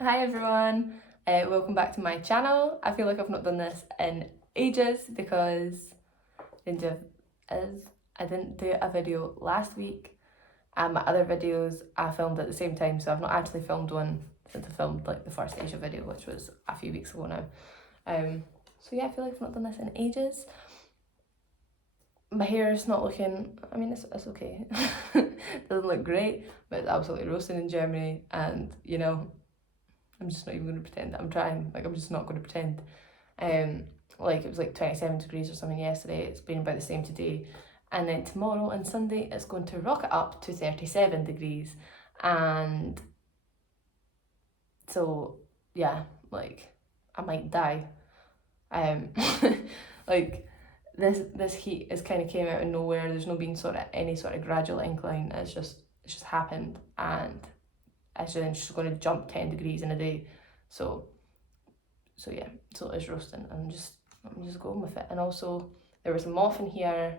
Hi everyone, welcome back to my channel. I feel like I've not done this in ages because I didn't do a video last week, and my other videos I filmed at the same time, so I've not actually filmed one since I filmed like the first Asia video, which was a few weeks ago now. So yeah, I feel like I've not done this in ages. My hair is not looking, I mean, it's okay. It doesn't look great, but it's absolutely roasting in Germany, and you know, I'm just not even going to pretend that I'm trying. Like, I'm just not going to pretend. Like, it was like 27 degrees or something yesterday. It's been about the same today. And then tomorrow and Sunday, it's going to rocket up to 37 degrees. And so, yeah, like, I might die. Like, this heat is kind of came out of nowhere. There's no been any sort of gradual incline. It's just happened, and then she's going to jump 10 degrees in a day. So yeah, so it's roasting. I'm just going with it. And also, there was a moth in here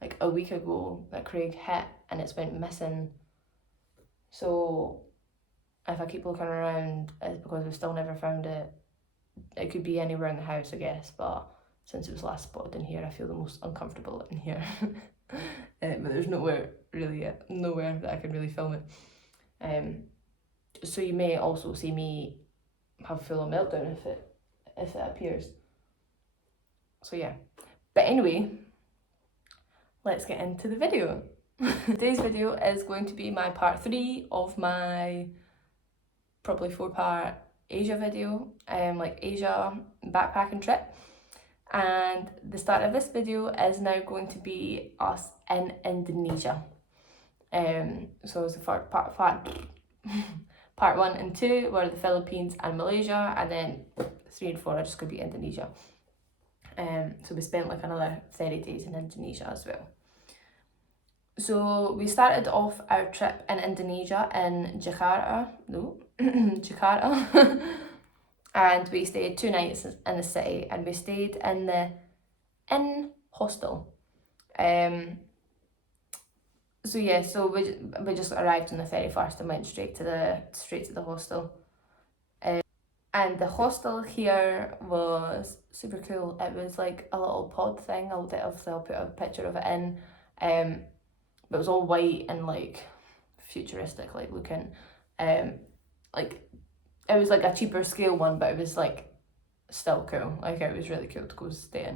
like a week ago that Craig hit, and it's went missing. So if I keep looking around, it's because we've still never found it. It could be anywhere in the house, I guess, but since it was last spotted in here, I feel the most uncomfortable in here. But there's nowhere that I can really film it. So you may also see me have full on meltdown if it appears. So yeah. But anyway, let's get into the video. Today's video is going to be my part 3 of my probably 4-part Asia video, like Asia backpacking trip. And the start of this video is now going to be us in Indonesia. So it's the part 1 and 2 were the Philippines and Malaysia, and then 3 and 4 are just going to be Indonesia. So we spent like another 30 days in Indonesia as well. So we started off our trip in Indonesia in Jakarta, and we stayed 2 nights in the city, and we stayed in the Hostel. So yeah, so we just arrived on the 31st and went straight to the hostel. And the hostel here was super cool. It was like a little pod thing. I'll put a picture of it in. But it was all white and like futuristic, like looking. Like it was like a cheaper scale one, but it was like still cool. Like it was really cool to go stay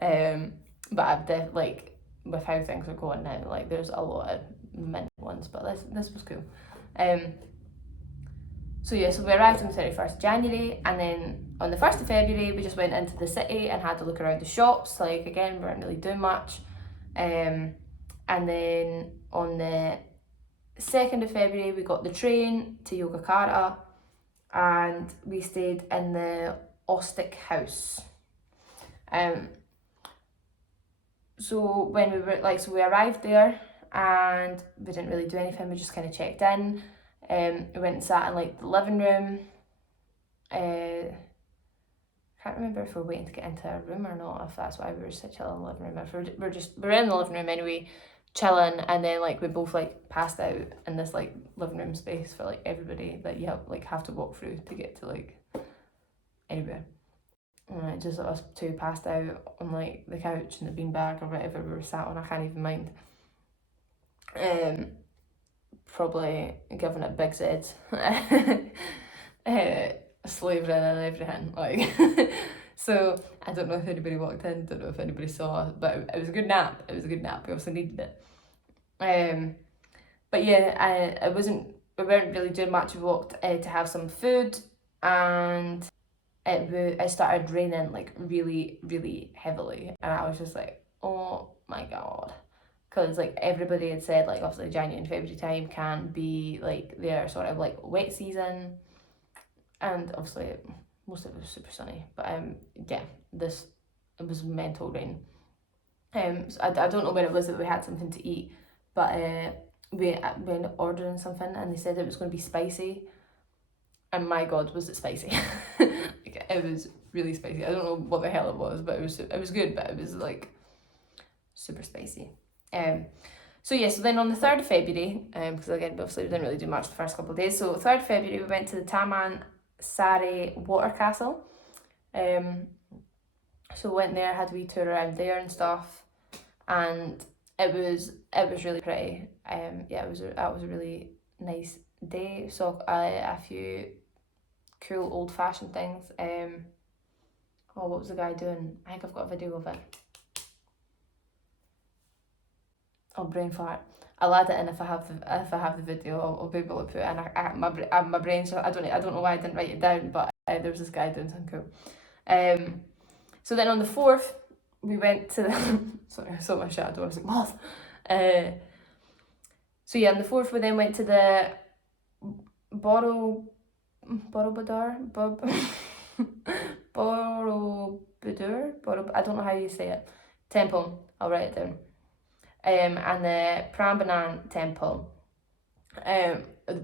in. But I've like with how things are going now, like there's a lot of mint ones, but this was cool. So yeah, so we arrived on the 31st January, and then on the 1st of February we just went into the city and had to look around the shops. Like again, we weren't really doing much. And then on the 2nd of February we got the train to Yogyakarta, and we stayed in the Ostia house. So when we arrived there and we didn't really do anything, we just kind of checked in. We went and sat in like the living room. Can't remember if we were waiting to get into our room or not, if that's why we were chilling in the living room. If we're in the living room anyway, chilling, and then like we both like passed out in this like living room space for like everybody that you have to walk through to get to like anywhere. And just us 2 passed out on like the couch and the beanbag or whatever we were sat on. I can't even mind. Probably giving it big Z's. Slavering and everything, like. So I don't know if anybody walked in, don't know if anybody saw us, but it was a good nap. We obviously needed it. But yeah, we weren't really doing much. We walked to have some food, and it started raining like really, really heavily, and I was just like, oh my god. Because like everybody had said, like obviously January and February time can be like their sort of like wet season, and obviously most of it was super sunny. But yeah, it was mental rain. So I don't know when it was that we had something to eat, but we went ordering something and they said it was going to be spicy, and my god, was it spicy. Like, it was really spicy. I don't know what the hell it was, but it was good, but it was like super spicy. So yeah, so then on the 3rd of February, because again, obviously we didn't really do much the first couple of days, so 3rd of February we went to the Tamansari water castle. So went there, had a wee tour around there and stuff, and it was really pretty. Yeah, that was a really nice day. Saw a few cool old fashioned things. Oh, what was the guy doing? I think I've got a video of it. Oh, brain fart. I'll add it in if I have the video. I'll be able to put it in. My brain. So I don't know why I didn't write it down, but there was this guy doing something cool. So then on the 4th, we went to the sorry, I saw my shadow. I was like, moth. So yeah, on the 4th, we then went to the Borobudur I don't know how you say it. Temple. I'll write it down. And the Prambanan Temple.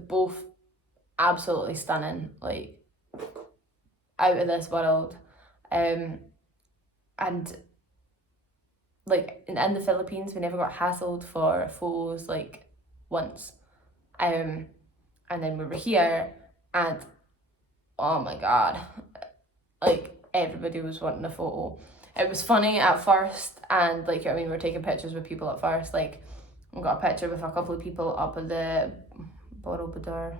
Both absolutely stunning, like out of this world. And like in the Philippines, we never got hassled for photos like once. And then we were here, and oh my god, like everybody was wanting a photo. It was funny at first, and like, I mean, we were taking pictures with people at first. Like, we got a picture with a couple of people up at the Borobudur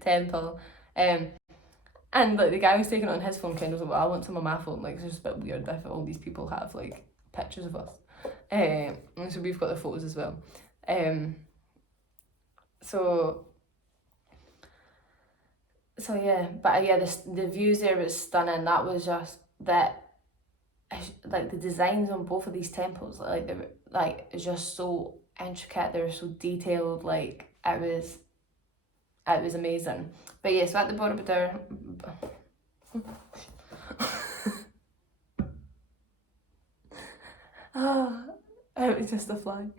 Temple. And like the guy was taking it on his phone, kind of was like, well, I want some on my phone. Like, it's just a bit weird if all these people have like pictures of us. And so we've got the photos as well. So yeah, but yeah, the views there was stunning. That was just that, like the designs on both of these temples, like they were like it's just so intricate. They were so detailed. Like it was amazing. But yeah, so at the Borobudur. Oh, it was just a fly.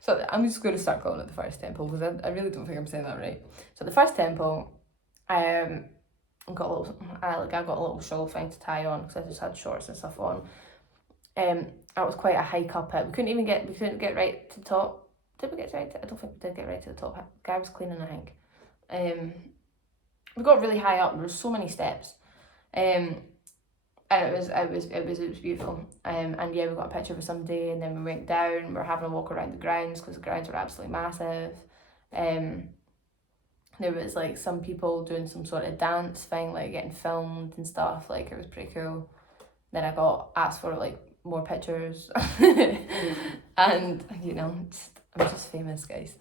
So I'm just going to start calling it the first temple because I really don't think I'm saying that right. So the first temple, I got a little shawl thing to tie on because I just had shorts and stuff on. That was quite a hike up it. We couldn't get right to the top. Did we get right to, I don't think we did get right to the top. The guy was cleaning, I think. We got really high up. There were so many steps. And it was beautiful. And yeah, we got a picture with somebody, and then we went down. We were having a walk around the grounds because the grounds were absolutely massive. There was like some people doing some sort of dance thing, like getting filmed and stuff. Like it was pretty cool. Then I got asked for like more pictures, and you know, I'm just famous, guys.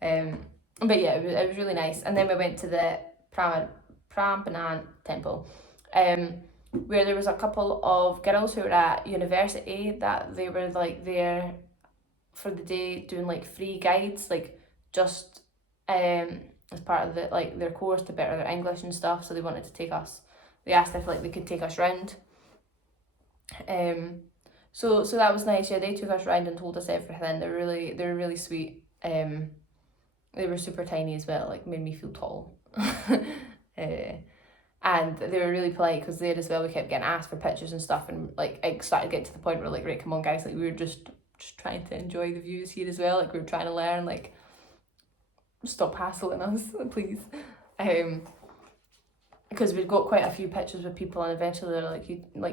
But yeah, it was really nice. And then we went to the Prambanan Temple, where there was a couple of girls who were at university that they were like there for the day doing like free guides, like just as part of the like their course to better their English and stuff. So they wanted to take us. They asked if like they could take us round. So that was nice. Yeah, they took us round and told us everything. They were really sweet. They were super tiny as well. Like made me feel tall. And they were really polite because there as well we kept getting asked for pictures and stuff, and like it started getting to the point where like, right, come on guys, like we were just trying to enjoy the views here as well. Like we were trying to learn. Like stop hassling us, please. Because we've got quite a few pictures with people, and eventually they're like,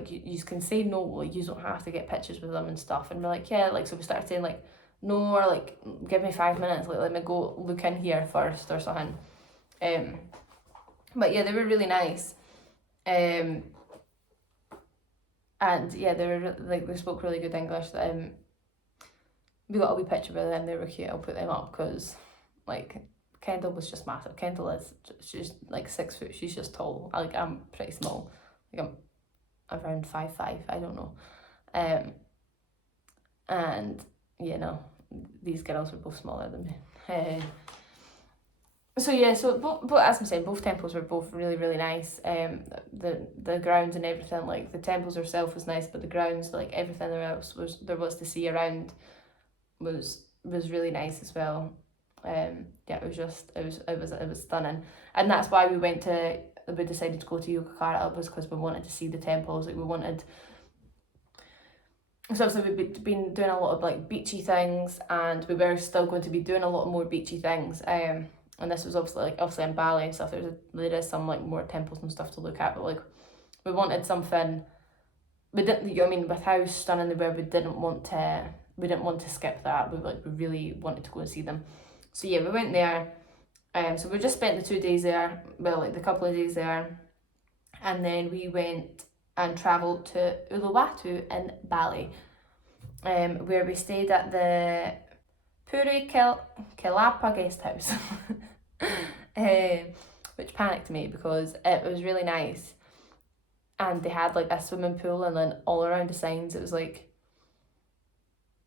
you can say no, like you don't have to get pictures with them and stuff. And we're like, yeah, like so we started saying like no, or like give me 5 minutes, like let me go look in here first or something. But yeah, they were really nice. And yeah, they were like they spoke really good English. We got a wee picture with them. They were cute. I'll put them up because like Kendall was just massive. She's like 6 foot. She's just tall. I'm pretty small. Like I'm around 5'5". I don't know. And you know, these girls were both smaller than me. So yeah, but as I'm saying, both temples were both really, really nice. The grounds and everything, like the temples themselves was nice, but the grounds, like everything else there was to see around was really nice as well. Yeah, it was stunning, and that's why we decided to go to Yogyakarta, was because we wanted to see the temples. Like we wanted So obviously we've been doing a lot of like beachy things, and we were still going to be doing a lot more beachy things. And this was obviously in Bali and stuff. There is some like more temples and stuff to look at, but like we wanted something. We didn't, you know what I mean, with how stunning they were, we didn't want to skip that. We really wanted to go and see them. So yeah, we went there. So we just spent the 2 days there. Well, like the couple of days there, and then we went and travelled to Uluwatu in Bali, where we stayed at the Puri Kelapa guest house, which panicked me because it was really nice, and they had like a swimming pool, and then all around the signs it was like,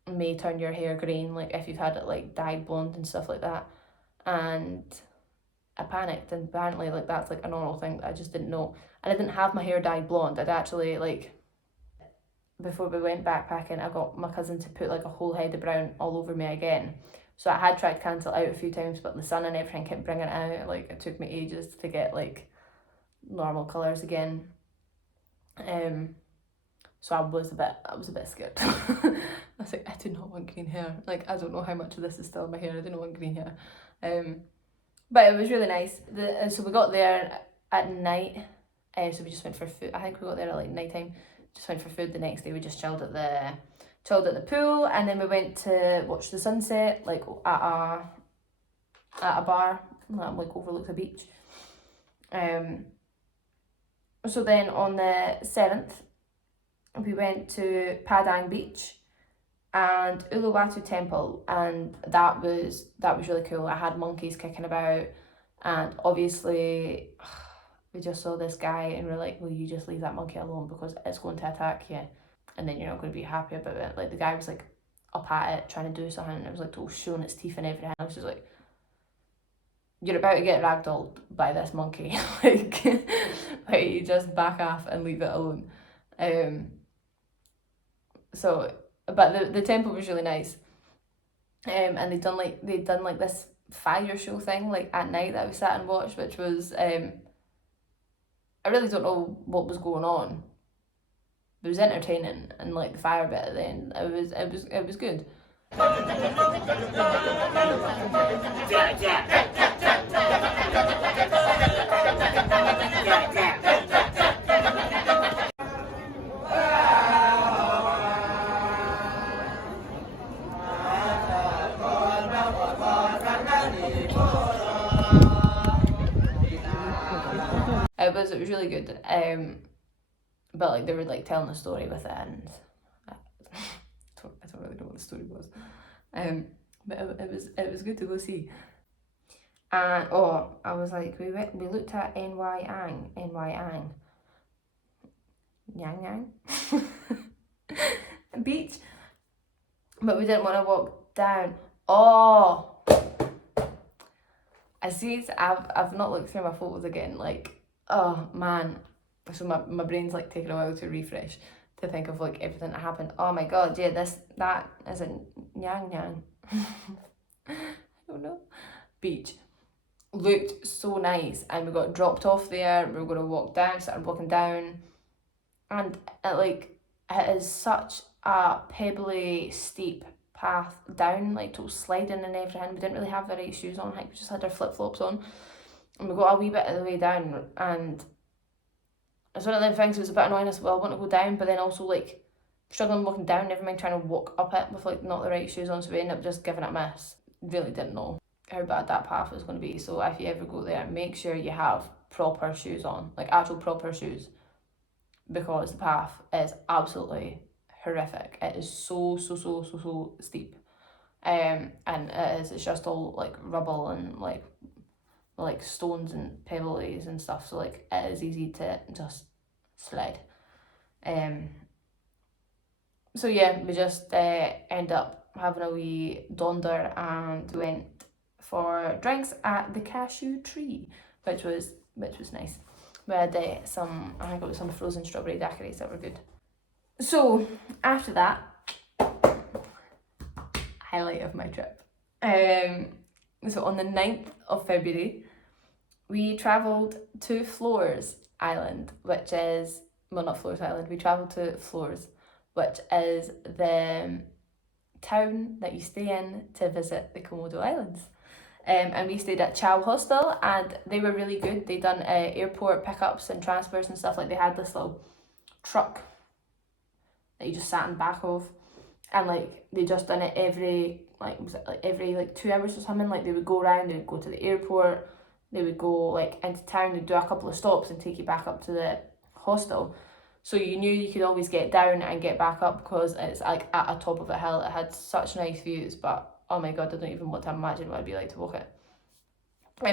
may turn your hair green, like if you've had it like dyed blonde and stuff like that, and I panicked, and apparently like that's like a normal thing that I just didn't know. And I didn't have my hair dyed blonde. I'd actually, like, before we went backpacking, I got my cousin to put like a whole head of brown all over me again. So I had tried to cancel out a few times, but the sun and everything kept bringing it out. Like, it took me ages to get like normal colours again. So I was a bit scared. I was like, I do not want green hair. Like, I don't know how much of this is still in my hair. I do not want green hair. But it was really nice. So we got there at night. So we just went for food. I think we got there at like night time. Just went for food the next day. We just chilled at the pool, and then we went to watch the sunset, like at a bar that like overlooks the beach. So then on the 7th, we went to Padang Beach and Uluwatu Temple, and that was really cool. I had monkeys kicking about, and obviously we just saw this guy and we're like, will you just leave that monkey alone because it's going to attack you, and then you're not going to be happy about it. Like, the guy was like up at it trying to do something, and it was like showing its teeth and everything. I was just like, you're about to get ragdolled by this monkey. like you just back off and leave it alone. So, but the temple was really nice. And they'd done like this fire show thing like at night that we sat and watched, which was I really don't know what was going on. It was entertaining, and like the fire bit at the end, it was good. It was really good. But like they were like telling a story with it, and I don't really know what the story was. But it was good to go see. And I was like, we looked at Nyang beach, but we didn't want to walk down. I see. I've not looked through my photos again. Like, oh man, so my brain's like taking a while to refresh to think of like everything that happened. Oh my god, yeah, that is a Nyang. I don't know. Beach looked so nice, and we got dropped off there. We were going to walk down, started walking down, and it is such a pebbly, steep path down, like total sliding and everything. We didn't really have the right shoes on. Like, we just had our flip-flops on, and we got a wee bit of the way down, and it's one of them things that was a bit annoying. I want to go down, but then also like struggling walking down, never mind trying to walk up it with like not the right shoes on, so we ended up just giving it a miss. Really didn't know how bad that path was going to be. So if you ever go there, make sure you have proper shoes on, like actual proper shoes, because the path is absolutely horrific. It is so steep, and it's just all like rubble and like stones and pebbles and stuff, so like it is easy to just slide. So yeah, we just end up having a wee donder and went for drinks at the Cashew tree, which was nice. We had I think it was some frozen strawberry daiquiris that were good. So after that, highlight of my trip. So on the 9th of February, we travelled to Flores Island, which is, well, not Flores Island, we travelled to Flores, which is the town that you stay in to visit the Komodo Islands. And we stayed at Ciao Hostel, and they were really good. They done airport pickups and transfers and stuff. Like, they had this little truck that you just sat in the back of, and like they just done it every 2 hours or something. Like, they would go around, they would go to the airport, they would go like into town, they'd do a couple of stops and take you back up to the hostel. So you knew you could always get down and get back up, because it's like at a top of a hill. It had such nice views, but oh my god, I don't even want to imagine what it'd be like to walk it.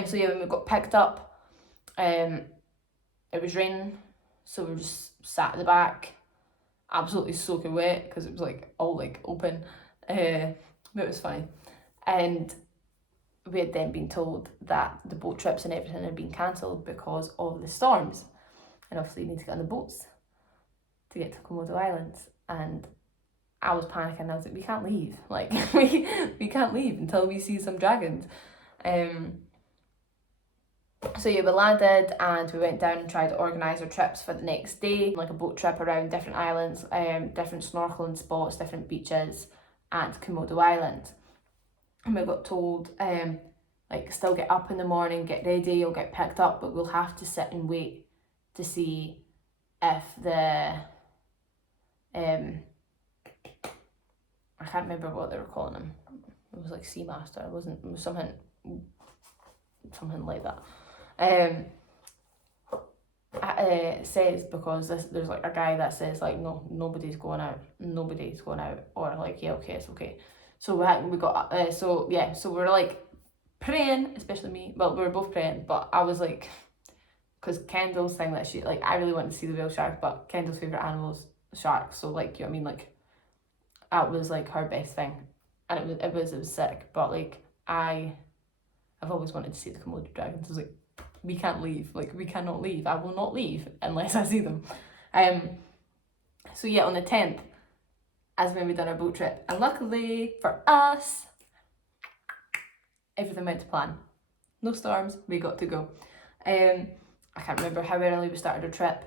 So yeah, when we got picked up, it was raining, so we just sat at the back, absolutely soaking wet, because it was like all like open, but it was fine. And we had then been told that the boat trips and everything had been cancelled because of the storms, and obviously you need to get on the boats to get to Komodo Islands. And I was panicking. I was like, we can't leave. Like, we can't leave until we see some dragons. So yeah, we landed and we went down and tried to organise our trips for the next day, like a boat trip around different islands, different snorkeling spots, different beaches, and Komodo Island. And we got told, like, still get up in the morning, get ready, you'll get picked up, but we'll have to sit and wait to see if the I can't remember what they were calling him. It was like Seamaster. It was something like that. It says, because there's like a guy that says like, no, nobody's going out, or like, yeah, okay, it's okay. So we got so we're like praying, especially me. Well, we were both praying, but I was like, because Kendall's thing that she like, I really wanted to see the whale shark, but Kendall's favourite animal is sharks. So like, you know what I mean, like, that was like her best thing, and it was sick. But like, I've always wanted to see the Komodo dragons. I was like, we can't leave. Like, we cannot leave. I will not leave unless I see them. So yeah, on the 10th, as when we done our boat trip, and luckily for us, everything went to plan. No storms. We got to go. I can't remember how early we started our trip,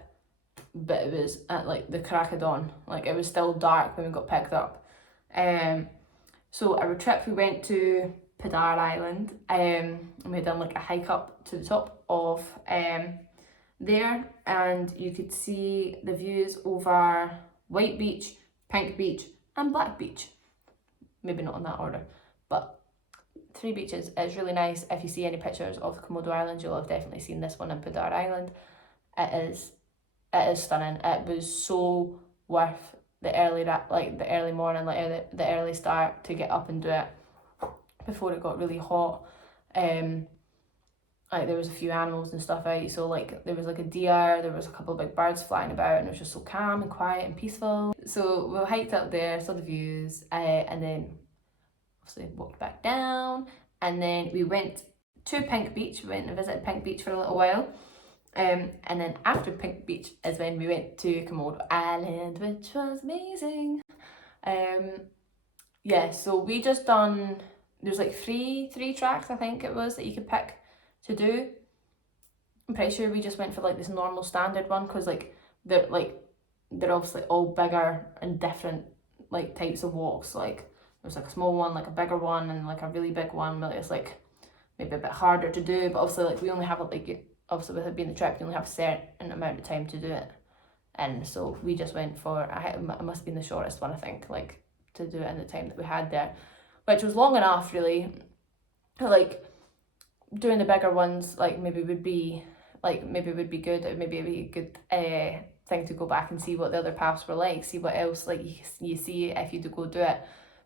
but it was at like the crack of dawn. Like, it was still dark when we got picked up. So our trip, we went to Padar Island, and we done like a hike up to the top of there, and you could see the views over White Beach, Pink Beach, and Black Beach. Maybe not in that order, but 3 beaches. It's really nice. If you see any pictures of the Komodo Islands, you'll have definitely seen this one in Padar Island. It is stunning. It was so worth the early morning, like the early start to get up and do it before it got really hot. Like, there was a few animals and stuff out, so like there was like a deer, there was a couple of big birds flying about, and it was just so calm and quiet and peaceful. So we hiked up there, saw the views, and then obviously walked back down, and then we went to Pink Beach. We went and visited Pink Beach for a little while. And then after Pink Beach is when we went to Komodo Island, which was amazing. Yeah, so we just done, there's like three tracks, I think it was, that you could pick to do. I'm pretty sure we just went for like this normal standard one, because like they're obviously all bigger and different like types of walks. Like, there's like a small one, like a bigger one, and like a really big one where it's like maybe a bit harder to do, but obviously like we only have like, obviously with it being the trip, you only have a certain amount of time to do it, and so we just went for, it must have been the shortest one, I think, like, to do it in the time that we had there, which was long enough really. Like, doing the bigger ones like maybe would be good. It would maybe be a good thing to go back and see what the other paths were like, see what else like you see if you do go do it.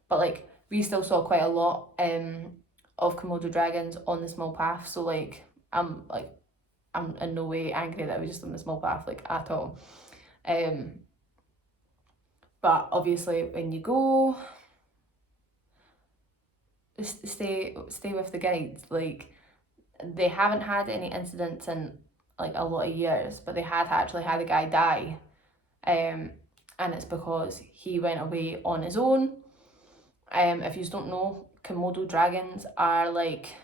But like, we still saw quite a lot of Komodo dragons on the small path, so like I'm in no way angry that we just on the small path, like, at all. But obviously when you go, stay with the guides. Like, they haven't had any incidents in like a lot of years, but they had actually had a guy die, and it's because he went away on his own. If you don't know, Komodo dragons are like,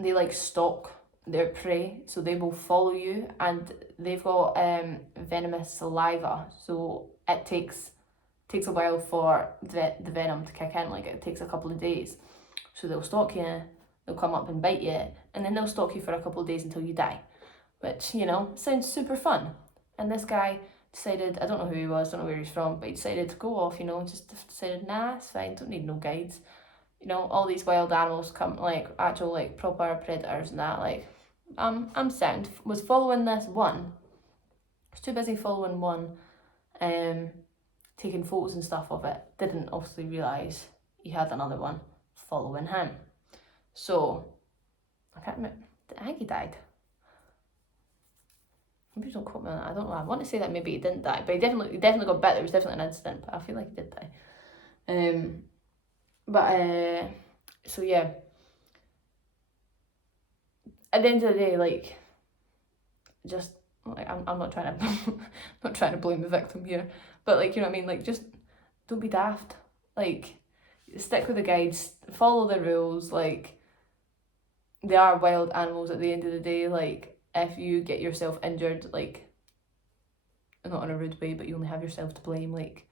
they stalk their prey, so they will follow you, and they've got venomous saliva, so it takes a while for the venom to kick in, like it takes a couple of days. So they'll stalk you, they'll come up and bite you, and then they'll stalk you for a couple of days until you die, which, you know, sounds super fun. And this guy decided, I don't know who he was, don't know where he's from, but he decided to go off, you know, just decided, nah, it's fine, don't need no guides. You know, all these wild animals come, like actual like proper predators and that, like, I'm sound. Was following this one, was too busy following one, taking photos and stuff of it, didn't obviously realise he had another one following him. So, I can't remember, I think he died. Maybe don't quote me on that, I don't know, I want to say that maybe he didn't die, but he definitely got bit, there was definitely an incident, but I feel like he did die. So yeah, at the end of the day, like, just, like, I'm not trying to, not trying to blame the victim here, but, like, you know what I mean, like, just don't be daft, like, stick with the guides, follow the rules, like, they are wild animals at the end of the day, like, if you get yourself injured, like, not in a rude way, but you only have yourself to blame, like,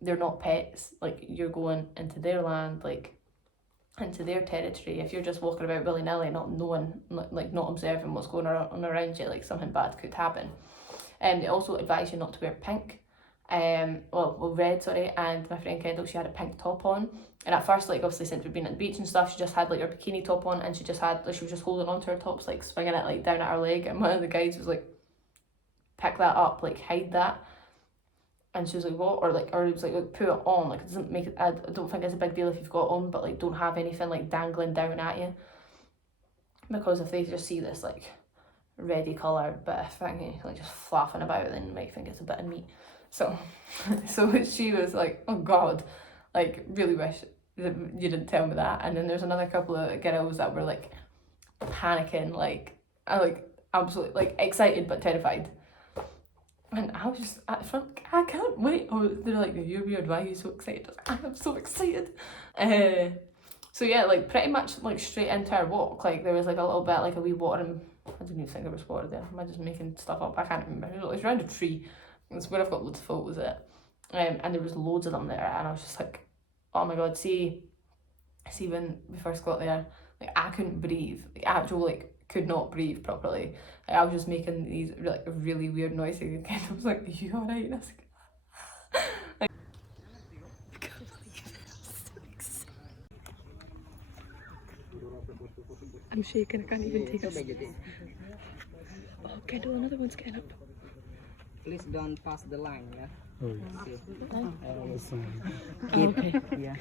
they're not pets, like, you're going into their land, like, into their territory. If you're just walking about willy-nilly, not knowing, like, not observing what's going on around you, like, something bad could happen. They also advise you not to wear pink, red, sorry, and my friend Kendall, she had a pink top on, and at first, like, obviously since we've been at the beach and stuff, she just had, like, her bikini top on, and she was just holding on to her tops, like, swinging it, like, down at her leg, and one of the guides was like, pick that up, like, hide that. And she was like, what? Or he was like, put it on, like, it doesn't make it, I don't think it's a big deal if you've got on, but, like, don't have anything, like, dangling down at you, because if they just see this, like, reddy colour bit of thingy, like, just flapping about, then you might think it's a bit of meat. So she was like, oh god, like, really wish that you didn't tell me that. And then there's another couple of girls that were, like, panicking, like, absolutely, like, excited but terrified. And I was just at the front, I can't wait. Oh, they're like, you're weird, why are you so excited? I am so excited. So yeah, like, pretty much, like, straight into our walk, like, there was, like, a little bit, like, a wee water, and I didn't even think there was water there. Am I just making stuff up? I can't remember. It was around a tree. It's where I've got loads of photos of it. And there was loads of them there, and I was just like, oh my god, see when we first got there, like, I couldn't breathe, like, like, could not breathe properly. Like, I was just making these, like, really weird noises, and I was like, are you alright? And I was like, I can't believe it. I'm shaking, I can't even take this. Oh, Kendall, another one's getting up. Please don't pass the line, yeah? Okay. Yeah.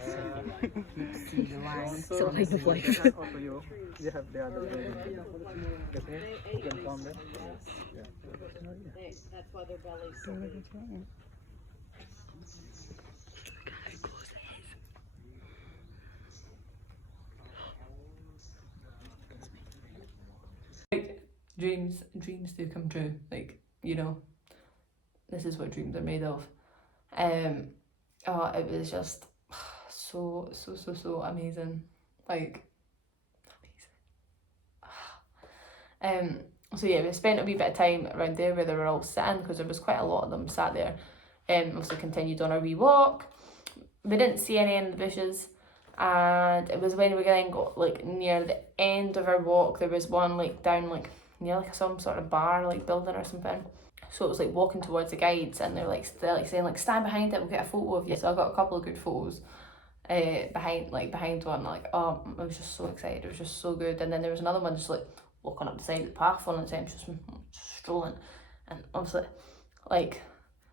See the line. It's a line of life. You have the other one. Okay? You can come there. Yeah. That's why their belly's so big. Like, dreams do come true, like, you know, this is what dreams are made of. It was just so amazing, like, amazing. So yeah, we spent a wee bit of time around there where they were all sitting, because there was quite a lot of them sat there. Also continued on our wee walk. We didn't see any in the bushes, and it was when we then got, like, near the end of our walk, there was one, like, down, like, near, like, some sort of bar, like, building or something. So it was, like, walking towards the guides, and they're like saying, like, stand behind it, we'll get a photo of you. So I got a couple of good photos behind one. Like, oh, I was just so excited, it was just so good. And then there was another one just, like, walking up the side of the path, following the time, just strolling. And obviously, like,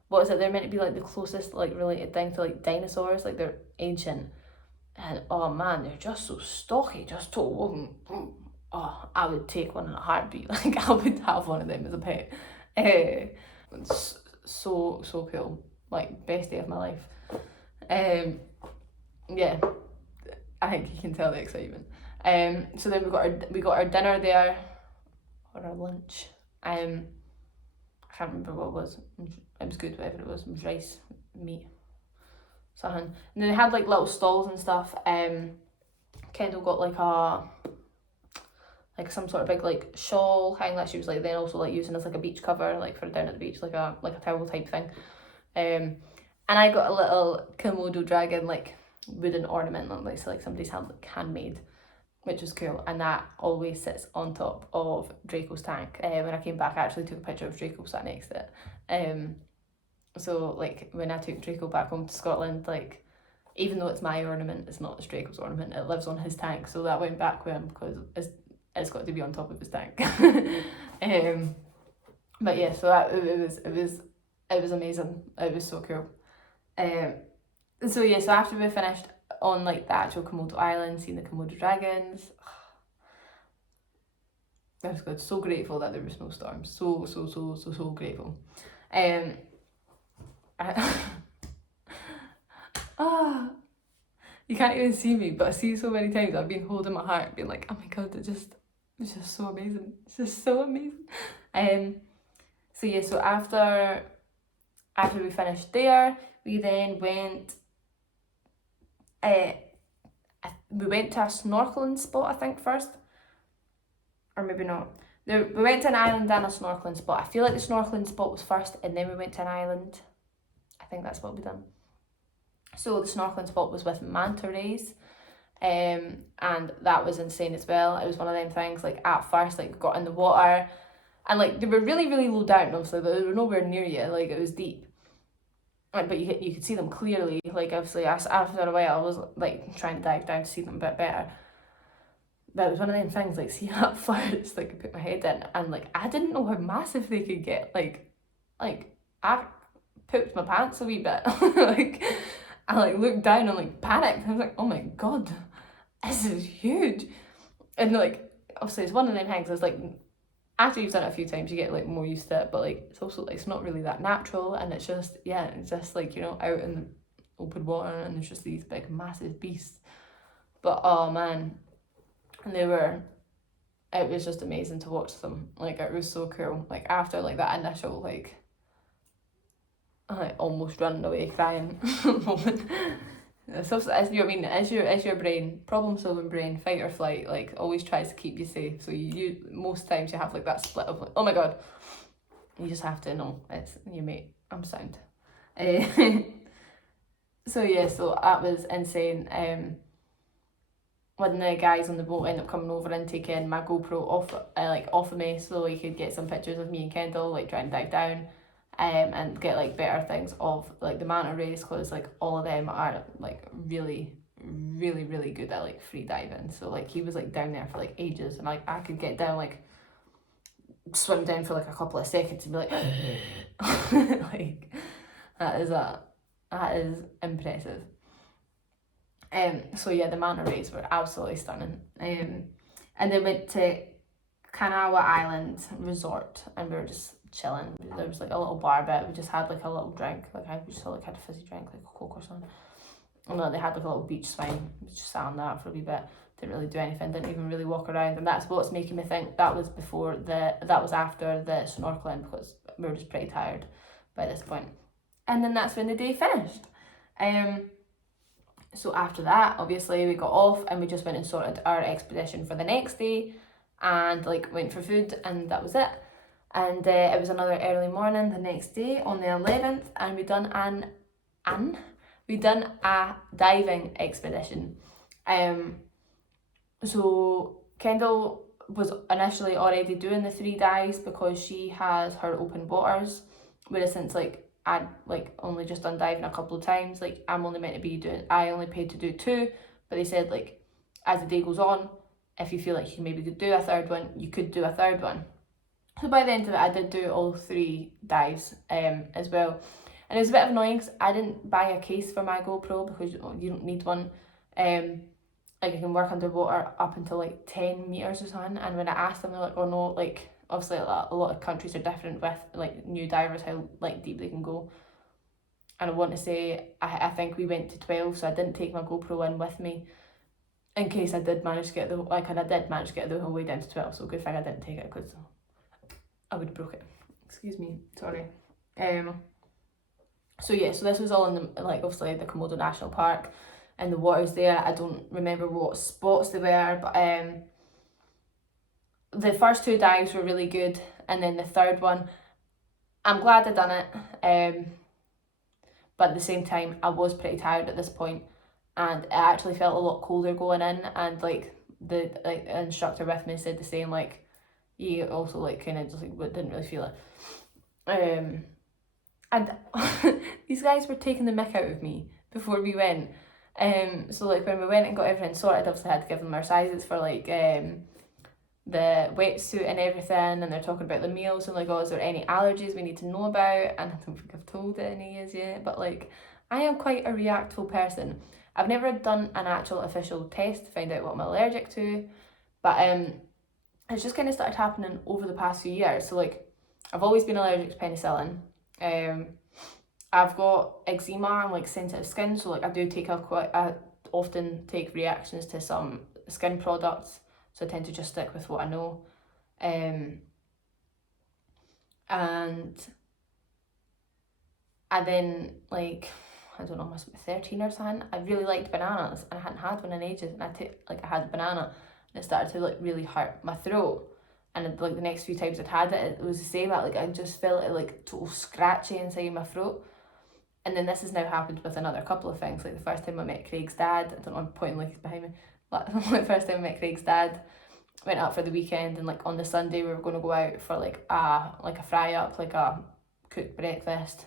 what is it, they're meant to be, like, the closest, like, related thing to, like, dinosaurs, like, they're ancient. And oh man, they're just so stocky, just so, oh, I would take one in a heartbeat. Like, I would have one of them as a pet. It's so cool, like, best day of my life. Yeah, I think you can tell the excitement. So then we got our dinner there, or our lunch. I can't remember what it was. It was good, whatever it was. It was rice, meat, something. And then they had, like, little stalls and stuff. Kendall got, like, like some sort of big like shawl thing that she was like then also like using as like a beach cover, like for down at the beach, like a towel type thing. And I got a little Komodo dragon like wooden ornament that looks like somebody's handmade, which was cool, and that always sits on top of Draco's tank. When I came back, I actually took a picture of Draco sat next to it. So like when I took Draco back home to Scotland, like even though it's my ornament, it's not Draco's ornament. It lives on his tank, so that went back with him because it's got to be on top of his tank. But yeah, so it was amazing. It was so cool. So yeah, so after we finished on like the actual Komodo Island, seeing the Komodo dragons, that was good. So grateful that there were snowstorms. So grateful. You can't even see me, but I see so many times I've been holding my heart, being like, oh my god, it's just so amazing. It's just so amazing. So yeah, so after we finished there, we then went we went to a snorkeling spot, I think, first. Or maybe not. We went to an island and a snorkeling spot. I feel like the snorkeling spot was first and then we went to an island. I think that's what we done. So the snorkeling spot was with manta rays. And that was insane as well. It was one of them things, like at first, like got in the water and like they were really, really low down, obviously, they were nowhere near you, like it was deep. But you could see them clearly, like obviously after a while I was like trying to dive down to see them a bit better. But it was one of them things, like seeing at first, like I put my head in and like I didn't know how massive they could get. Like I pooped my pants a wee bit. Like I like looked down and like panicked. I was like, oh my god, this is huge. And like obviously it's one of them things, it's like after you've done it a few times you get like more used to it, but like it's also like it's not really that natural, and it's just like, you know, out in the open water and there's just these big massive beasts. But oh man, it was just amazing to watch them. Like it was so cool. Like after like that initial like almost running away crying moment. So as you know what I mean, as your brain, problem solving brain, fight or flight, like always tries to keep you safe. So you most times you have like that split of like, oh my god, you just have to know it's your mate. I'm sound. So yeah, so that was insane. One of the guys on the boat ended up coming over and taking my GoPro off of me so he could get some pictures of me and Kendall like trying to dive down. And get like better things of like the manta rays, because like all of them are like really good at like free diving. So like he was like down there for like ages, and like I could get down, like swim down for like a couple of seconds and be like like that is impressive. So yeah, the manta rays were absolutely stunning. And then went to Kanawa Island Resort and we were just chilling. There was like a little bar bit, we just had like a little drink, like I just had a fizzy drink, like a Coke or something. And then they had like a little beach swing, we just sat on that for a wee bit, didn't really do anything, didn't even really walk around, and that's what's making me think that was after the snorkeling, because we were just pretty tired by this point. And then that's when the day finished. So after that, obviously we got off and we just went and sorted our expedition for the next day and like went for food, and that was it. And it was another early morning the next day on the 11th, and we done a diving expedition. So Kendall was initially already doing the 3 dives because she has her open waters, whereas since like I'd like only just done diving a couple of times, like I only paid to do 2, but they said like as the day goes on, if you feel like you maybe could do a third one, you could do a third one. So by the end of it, I did do all 3 dives as well. And it was a bit annoying because I didn't buy a case for my GoPro because you don't need one. Like I can work underwater up until like 10 meters or something. And when I asked them, they're like, oh no, like obviously a lot of countries are different with like new divers, how like deep they can go. And I want to say, I think we went to 12, so I didn't take my GoPro in with me in case I did manage to get the whole way down to 12. So good thing I didn't take it because I would have broke it. Excuse me, sorry. So yeah, so this was all in the, like obviously the Komodo National Park and the waters there. I don't remember what spots they were, but the first 2 dives were really good, and then the third one, I'm glad I done it, but at the same time I was pretty tired at this point, and it actually felt a lot colder going in, and like the instructor with me said the same, like he also like kind of just like didn't really feel it, and these guys were taking the mick out of me before we went, so like when we went and got everything sorted, obviously I had to give them our sizes for like the wetsuit and everything, and they're talking about the meals and like, oh, is there any allergies we need to know about? And I don't think I've told any is yet, but like I am quite a reactful person. I've never done an actual official test to find out what I'm allergic to, but it's just kind of started happening over the past few years. So like I've always been allergic to penicillin. I've got eczema and like sensitive skin, so like I often take reactions to some skin products. So I tend to just stick with what I know. And then like, I don't know, I must be 13 or something, I really liked bananas and I hadn't had one in ages, and I had a banana and it started to like really hurt my throat. And like the next few times I'd had it, it was the same, like I just felt it like total scratchy inside my throat. And then this has now happened with another couple of things. Like the first time I met Craig's dad, I don't know, I'm pointing like he's behind me. Like the first time I met Craig's dad, went out for the weekend, and like on the Sunday we were going to go out for like a fry up, like a cooked breakfast,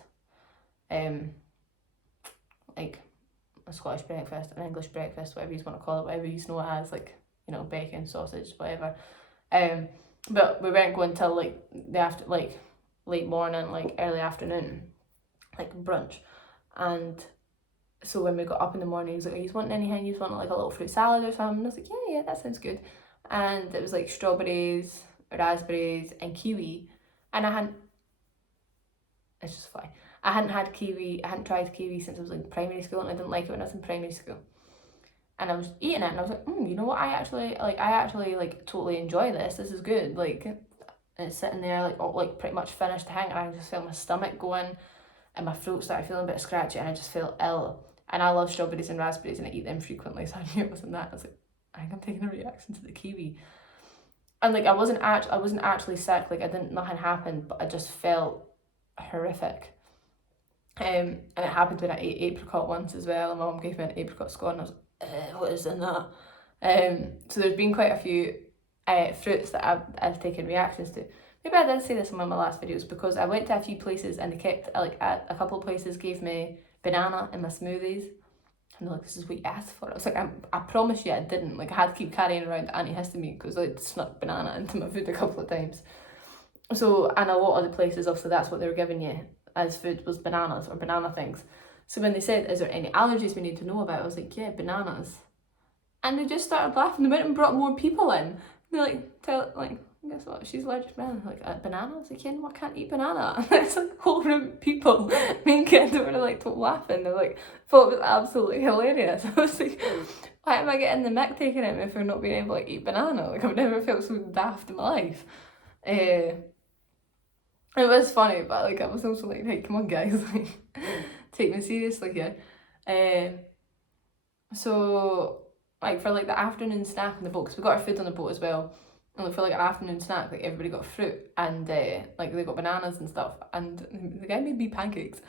like a Scottish breakfast, an English breakfast, whatever you want to call it, whatever you know it as, like, you know, bacon, sausage, whatever. But we weren't going till like like late morning, like early afternoon, like brunch. And so when we got up in the morning, he was like, "Are you wanting anything? You want like a little fruit salad or something?" And I was like, yeah, that sounds good. And it was like strawberries, raspberries, and kiwi. And it's just fine. I hadn't tried kiwi since I was in primary school, and I didn't like it when I was in primary school. And I was eating it, and I was like, you know what? I actually like totally enjoy this. This is good. Like, it's sitting there like all, like pretty much finished the hang, and I just felt my stomach going, and my throat started feeling a bit scratchy, and I just felt ill. And I love strawberries and raspberries, and I eat them frequently, so I knew it wasn't that. I was like, I think I'm taking a reaction to the kiwi. And like I wasn't actually sick. Like nothing happened, but I just felt horrific. And it happened when I ate apricot once as well. And my mum gave me an apricot scone, and I was like, what is in that? So there's been quite a few fruits that I've taken reactions to. Maybe I did say this in one of my last videos, because I went to a few places and they kept, like, a couple of places gave me banana in my smoothies. And they're like, this is what you asked for. I was like, I promise you I didn't. Like, I had to keep carrying around antihistamine because I snuck banana into my food a couple of times. So, and a lot of the places, obviously, that's what they were giving you as food, was bananas or banana things. So when they said, is there any allergies we need to know about? I was like, yeah, bananas. And they just started laughing. They went and brought more people in. They're like, guess what? She's allergic to banana. Like, a banana? I was like, yeah, no, I can't eat banana. And it's like a whole room of people, me and kids, were like laughing. They're like, thought it was absolutely hilarious. I was like, why am I getting the mick taken out of me for not being able to eat banana? Like, I've never felt so daft in my life. It was funny, but like I was also like, hey, come on guys, like, take me seriously here. So like for like the afternoon snack on the boat, because we got our food on the boat as well, and like for like an afternoon snack, like everybody got fruit and like they got bananas and stuff, and the guy made me pancakes.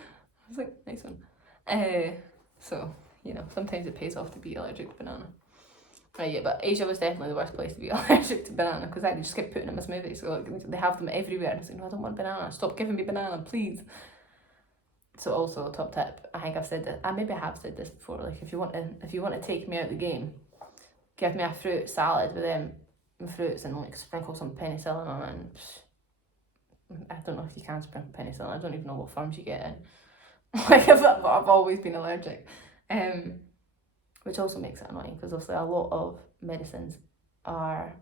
I was like, nice one. So, you know, sometimes it pays off to be allergic to banana. Yeah, but Asia was definitely the worst place to be allergic to banana, because I just kept putting in my smoothie. So like, they have them everywhere. And I was like, no, I don't want banana. Stop giving me banana, please. So also a top tip. I think I've said this. Maybe I have said this before. Like, if you want to take me out the game, give me a fruit salad with them fruits and like sprinkle some penicillin on it. And I don't know if you can sprinkle penicillin. I don't even know what forms you get in. Like, I've always been allergic. Which also makes it annoying, because obviously a lot of medicines are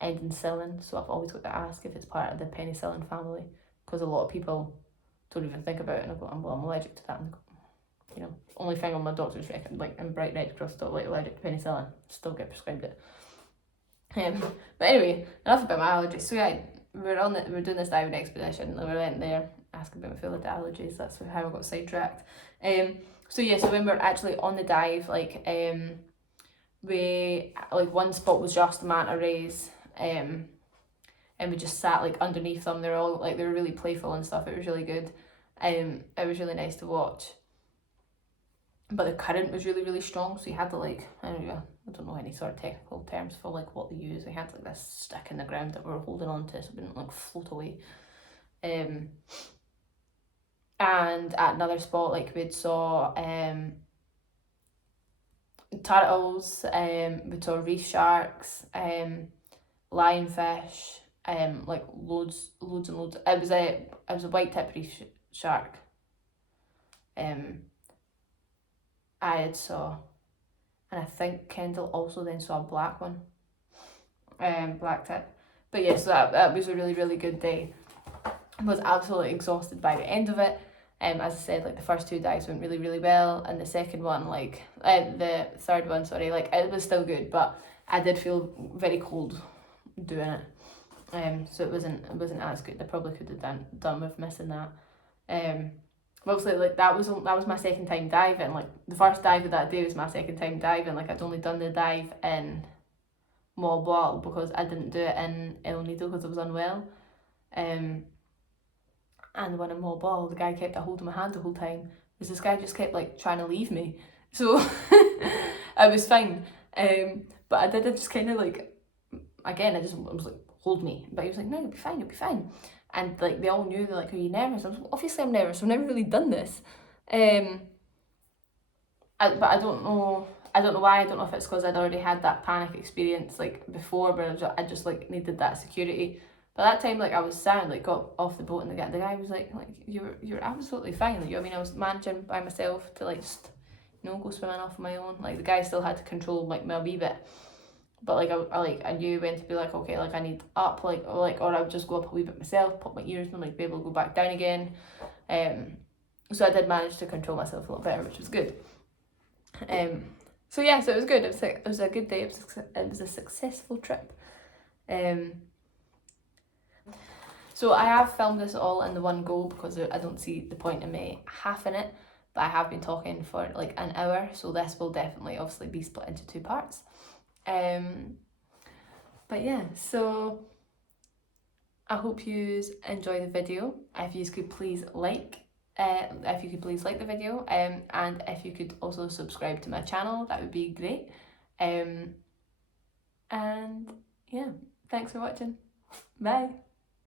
end in cillin, so I've always got to ask if it's part of the penicillin family, because a lot of people don't even think about it, and I go, I'm allergic to that, and they go, you know, only thing on my doctor's record, like in Bright Red Cross, still like allergic to penicillin, still get prescribed it. But anyway, enough about my allergies. So yeah, we're doing this diving expedition, and we went there asking about my full allergies. That's how I got sidetracked. So yeah, so when we were actually on the dive, like we, like, one spot was just manta rays, and we just sat like underneath them. They're all like, they were really playful and stuff. It was really good. It was really nice to watch. But the current was really, really strong, so you had to like, I don't know any sort of technical terms for like what they use. We had like this stick in the ground that we were holding on to so it wouldn't like float away. And at another spot, like we saw turtles, we saw reef sharks, lionfish, like loads and loads. It was a white tip reef shark. I had saw, and I think Kendall also then saw a black one, black tip. But yes, that was a really, really good day. I was absolutely exhausted by the end of it. As I said, like the first 2 dives went really, really well, and the second one, like the third one, sorry, like it was still good, but I did feel very cold doing it. So it wasn't as good. I probably could have done with missing that. Obviously, like that was my second time diving. Like the first dive of that day was my second time diving. Like I'd only done the dive in Mobile because I didn't do it in El Nido because I was unwell. And when in Mobile, the guy kept a hold of my hand the whole time because this guy just kept like trying to leave me. So I was fine. But I did just kind of like, again, I was like, hold me. But he was like, no, you'll be fine, you'll be fine. And like they all knew, they're like, are you nervous? I was like, obviously I'm nervous. I've never really done this. But I don't know why. I don't know if it's because I'd already had that panic experience like before, but I just like needed that security. By that time, like I was sound, like got off the boat, and the guy was like you're absolutely fine. Like, I mean, I was managing by myself to like just, go swimming off on my own. Like the guy still had to control like my wee bit, but like I knew when to be like, okay, like I need up, or I would just go up a wee bit myself, pop my ears in, like be able to go back down again. So I did manage to control myself a little better, which was good. So yeah, so it was good. It was a good day. It was a successful trip. So I have filmed this all in the one go because I don't see the point in me halving it, but I have been talking for like an hour, so this will definitely obviously be split into 2 parts. But yeah, so I hope you enjoy the video. If you could please like the video, and if you could also subscribe to my channel, that would be great. And yeah, thanks for watching. Bye.